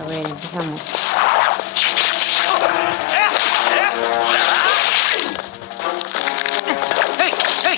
A ver, empezamos. ¡Hey! ¡Hey!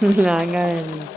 Hagan.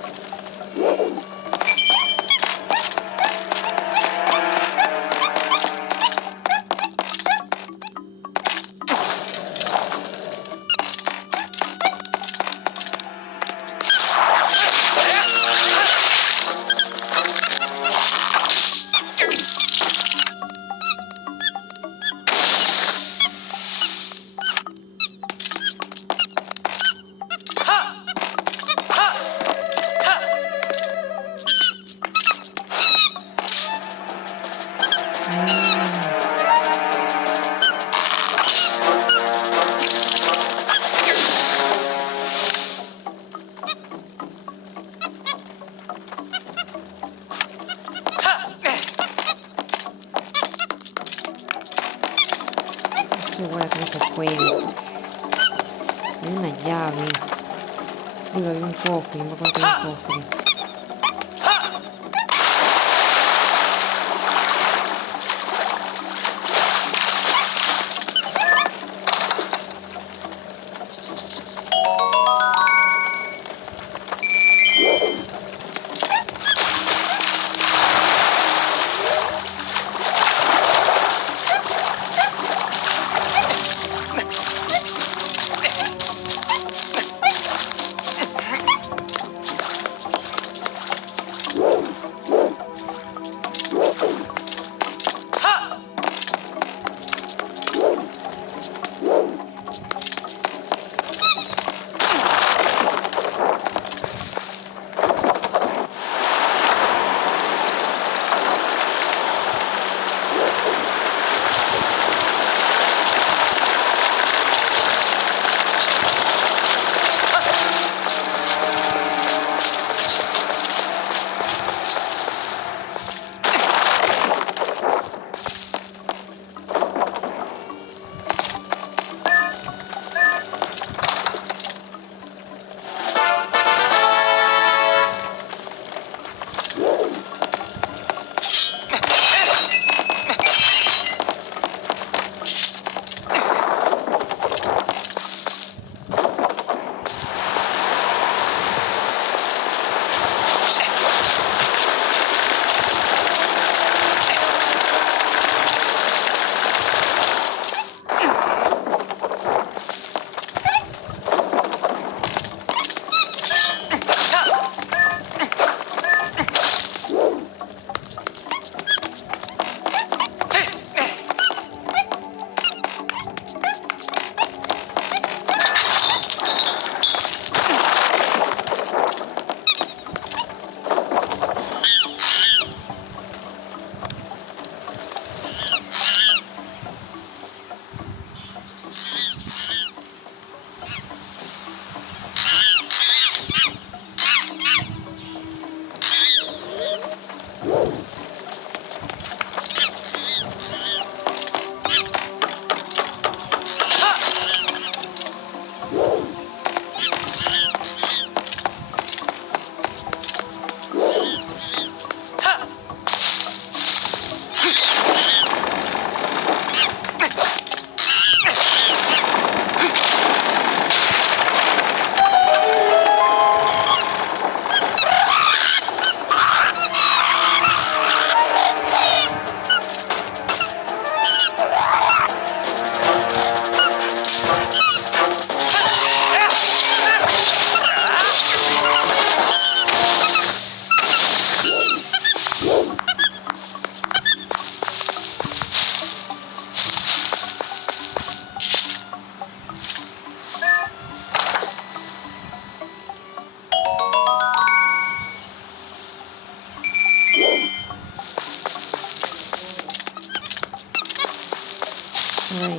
Ora che sto qui. Una chiave. Io avevo un cofre, ma guarda un cofre.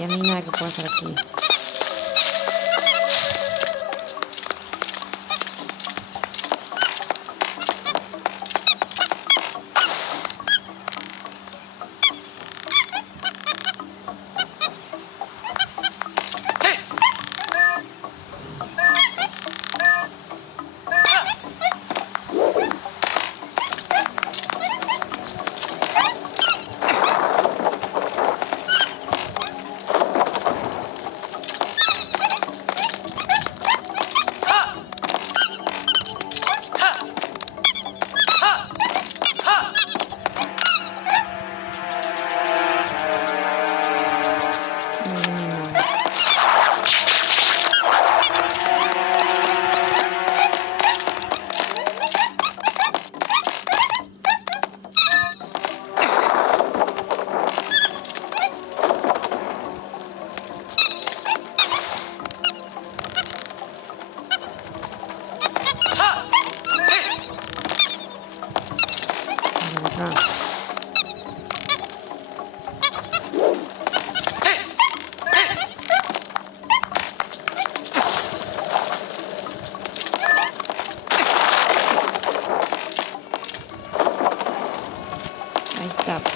Ya no hay nada que pueda hacer aquí.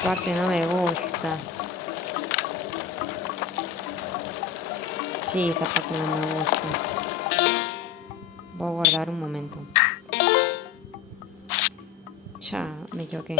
parte no me gusta. Sí, esta parte no me gusta. Voy a guardar un momento. Chao, me equivoqué.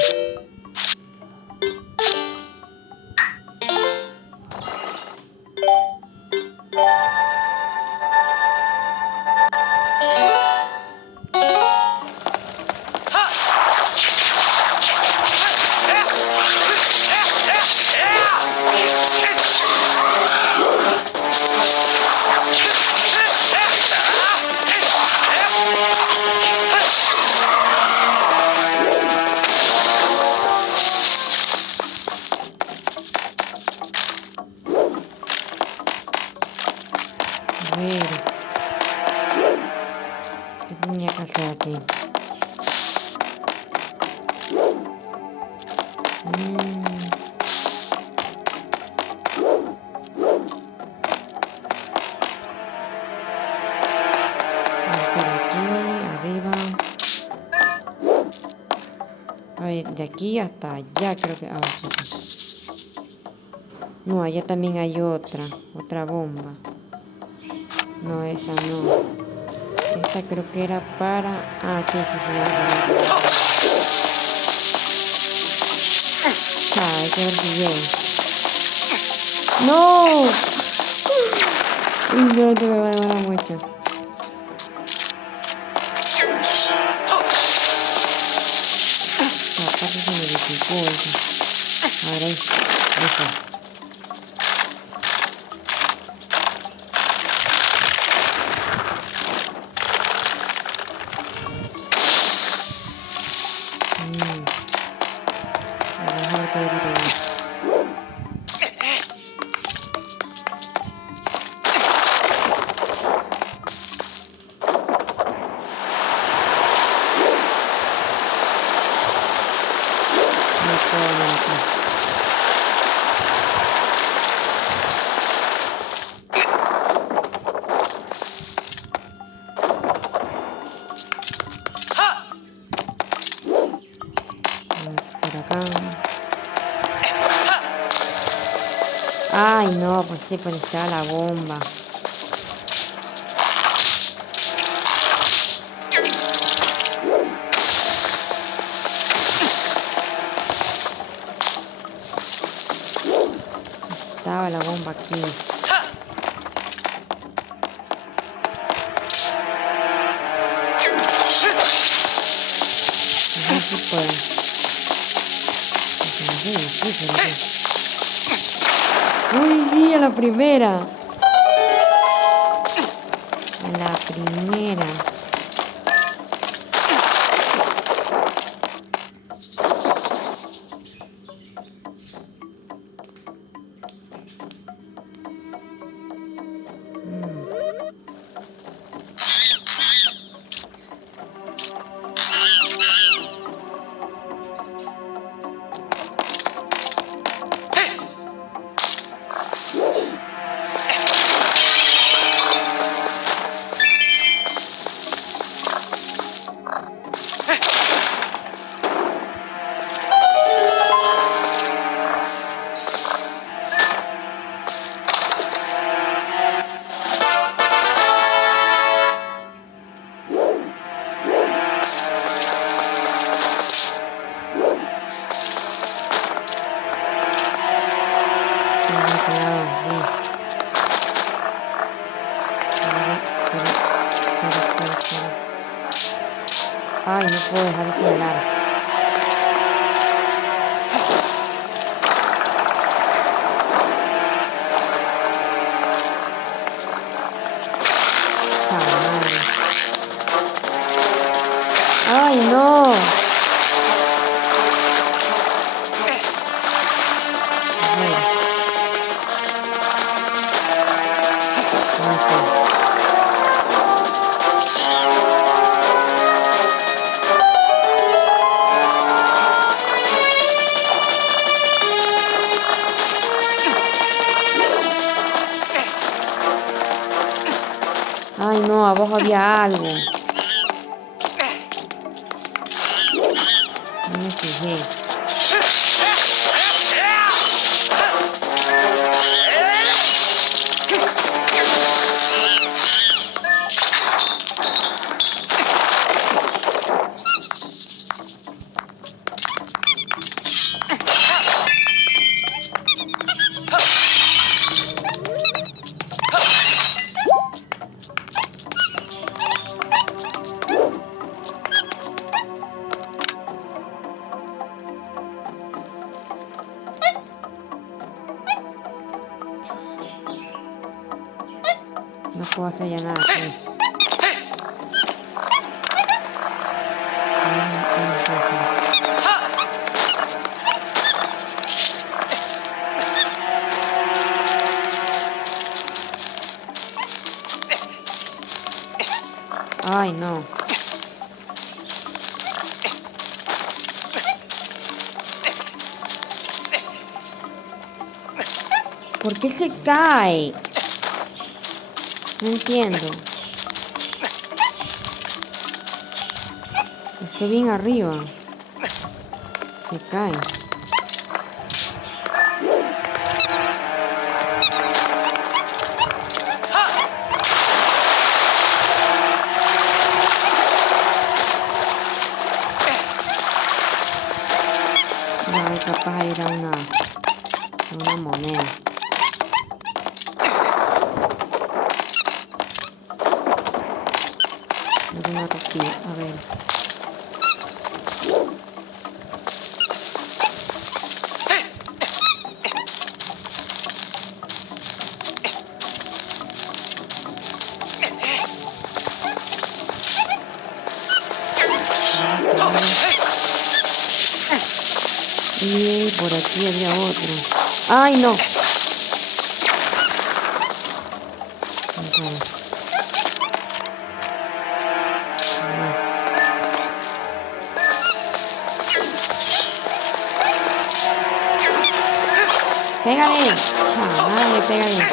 A ver. ¿Qué tenía que hacer aquí? Por aquí, arriba. A ver, de aquí hasta allá creo que... No, allá también hay otra bomba. No, esa no. Esta creo que era para... Ah, sí, ya, hay que ver si llego. ¡No! Uy, no, esto me va a demorar mucho. Aparte se me dificulta. A ver, ahí fue. Vamos a ver qué hay que no puedo ver aquí. Por acá. Ay, no, pues sí, pues está la bomba. Estaba la bomba aquí. A ver si puedo. Es muy difícil aquí. Uy, sí, a la primera. A la primera. Cuidado, ahí. Espera. Ay, no puedo dejar de señalar. Chao, madre. Ay, no. Bueno. Ay, no, abajo había algo. No me fijé. No puedo hacer ya nada aquí. Ay, no. ¿Por qué se cae? No entiendo. Estoy bien arriba. Se cae. Ay, capaz de ir a una moneda. Una copia, a ver. Y por aquí había otro. ¡Ay, no! ¡Pégale! ¡Chamadre, pégale!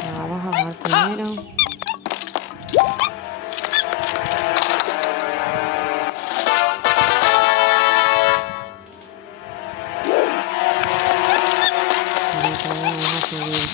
Ya vamos a bajar primero. Ahorita vamos a subir.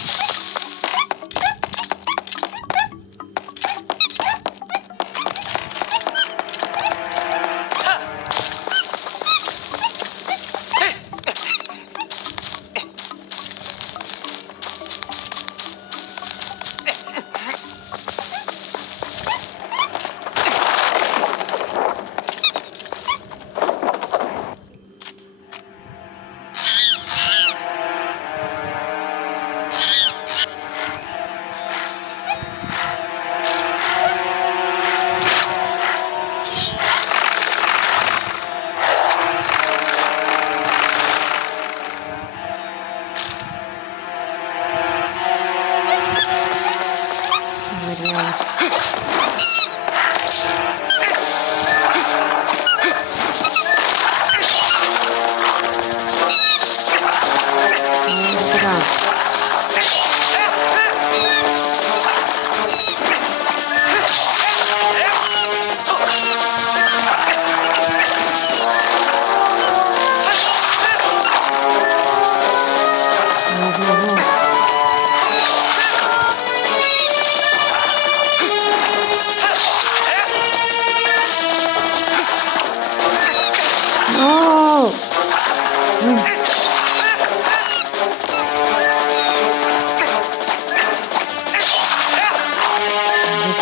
¡No!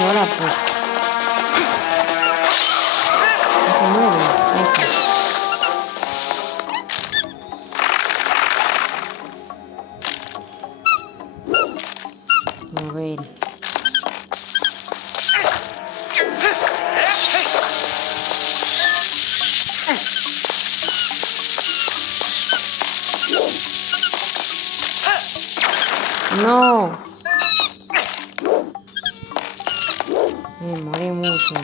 Ahora pues. No se muere. Ahí está. A ver. No. Me demoré mucho.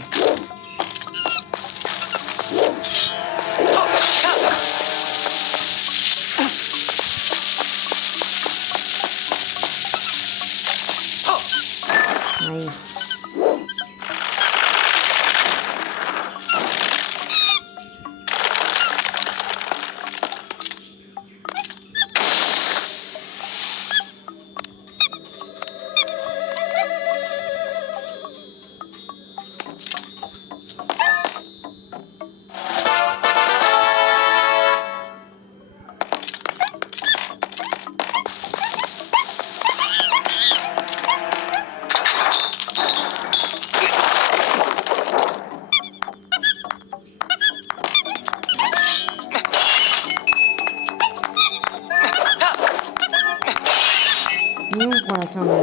Ahí. Ni un corazón me da.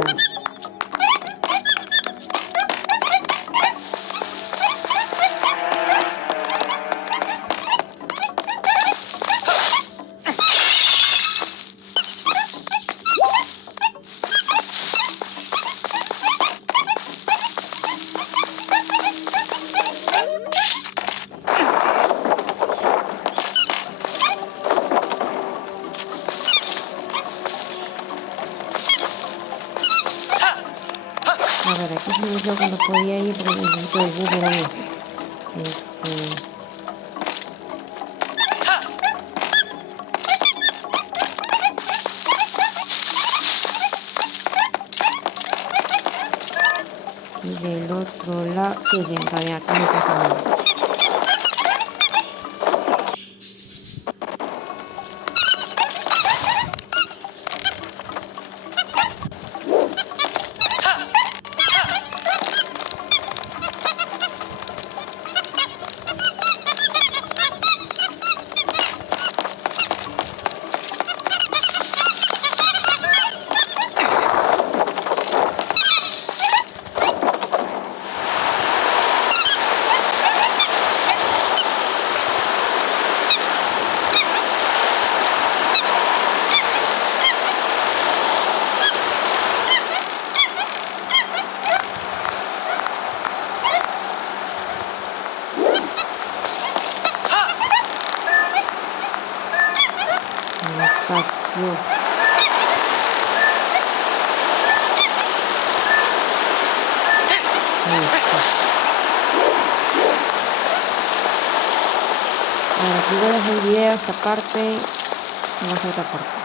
A ver, aquí se me olvidó cuando podía ir porque necesito el boomerang este. Y del otro lado, sí, todavía acá no pasa nada. Despacio. Listo. Ahora aquí voy a dejar el video, esta parte, y vamos a otra parte.